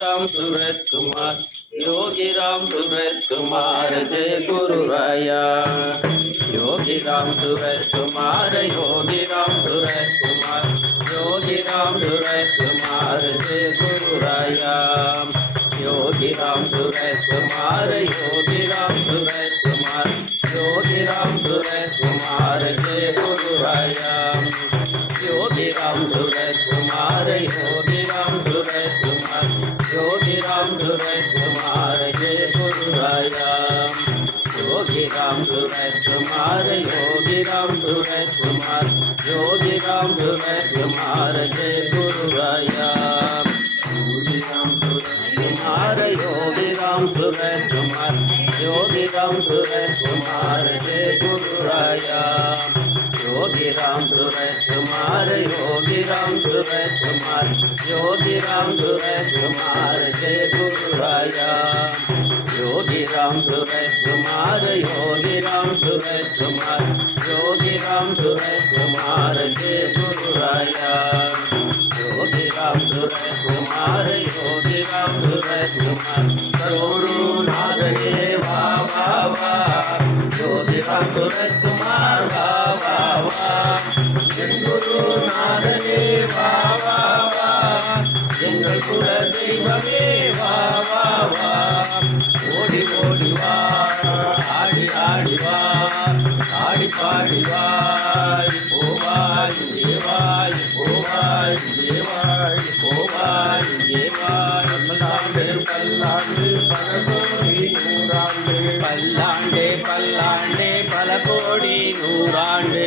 राम सूरज कुमार योगी राम सूरज कुमार जय गुरु राया योगी राम सूरज कुमार योगी राम सूरज कुमार योगी राम सूरज कुमार जय गुरु राया योगी राम सूरज कुमार योगी राम सूरज कुमार योगी राम सूरज कुमार जय गुरु राया योगी राम सूरज कुमार योगी राम सूरज कुमार योगी राम सूरज कुमार, जय गुरु राम योगी राम सूरज कुमार योगी राम सूरज कुमार योगी राम सूरज कुमार, जय गुरु योगी राम सूरज कुमार जय गुरु राया योगी राम सूरज कुमार योगी राम सूरज कुमार योगी राम सूरज कुमार जय गुरु राया योगी राम सूरज कुमार योगी राम सूरज कुमार योगी राम सूरज कुमार जय गुरु राया योगी राम सूरज कुमार योगी राम सूरज कुमार எங்கள் வா வா வா ஓடி ஓடி வா ஆடி ஆடி வா ஆடி பாடி வா இப்போ வா இங்கே வா இப்போ வா பல்லாண்டு பல்லாண்டு பல கோடி நூறாண்டு பல்லாண்டே பல்லாண்டே பல கோடி நூறாண்டு.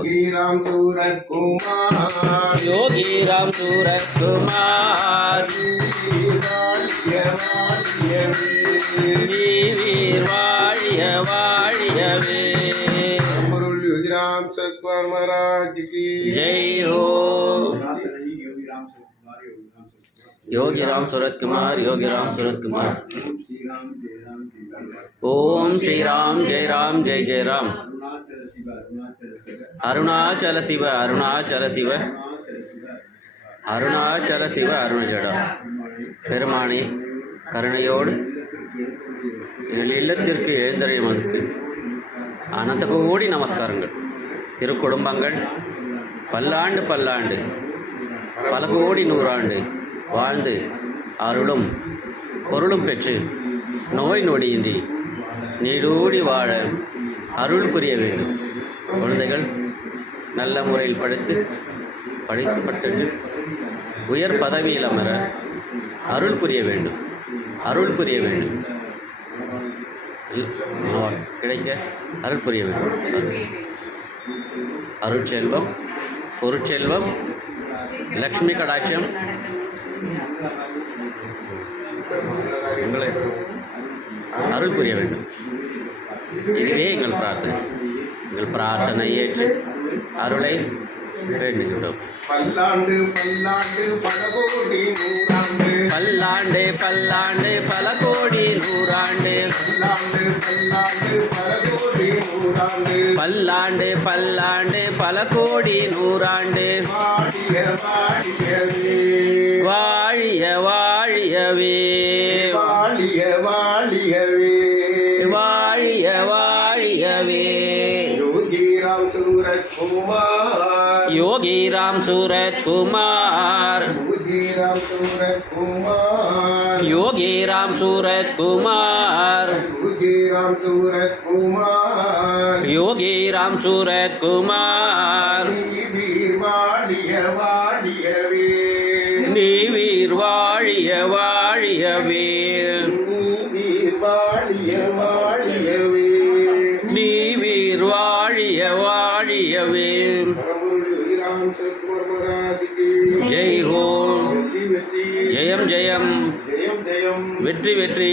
योगी राम सूरत कुमार। योगी राम सूरत कुमार। राम की जय हो। योगी राम सूरत कुमार योगी राम सूरत कुमार। ओम श्री राम जय राम जय जय राम। அருணாச்சல சிவ அருணாச்சல சிவ அருணாச்சல சிவ அருணஜடா பெருமானே கருணையோடு எங்கள் இல்லத்திற்கு எழுந்தறியவனுக்கு அனந்த கோடி நமஸ்காரங்கள். திருக்குடும்பங்கள் பல்லாண்டு பல்லாண்டு பல கோடி நூறாண்டு வாழ்ந்து அருளும் பொருளும் பெற்று நோய் நொடியின்றி நீடூடி வாழ அருள் புரிய வேண்டும். குழந்தைகள் நல்ல முறையில் படித்து படித்து பட்டு உயர் பதவியில் அமர அருள் புரிய வேண்டும். அருள் புரிய வேண்டும். கிடைக்க அருள் புரிய வேண்டும். அருட்செல்வம் பொருட்செல்வம் லக்ஷ்மி கடாட்சம். எங்களை அருள் புரிய வேண்டும். இதுவே எங்கள் பிரார்த்தனை. எங்கள் பிரார்த்தனை ஏற்று அருளை வேண்டுகிறோம் பல்லாண்டு பல்லாண்டு பல கோடி நூறாண்டு. பல்லாண்டு பல்லாண்டு பல கோடி நூறாண்டு. பல்லாண்டு பல்லாண்டு பல கோடி நூறாண்டு. பல்லாண்டு பல்லாண்டு பல கோடி நூறாண்டு. வாடிய வாடியவே வாழிய வாழியவே. வாழிய வாழியவே. வாழிய வாழியவே யோகி ராம் சூரஜ் குமார் யோகி ராம் சூரத் குமார் योगी राम सूरज कुमार யோகி ராம் சூரத் குமார் योगी राम सूरज யோகி ராம் சூரத் कुमार குமார் வீர் வாழிய வாழியவே நீ வீர் வாழிய வாழியவே ஜெய் ஹோ. ஜெயம் ஜெயம். வெற்றி வெற்றி.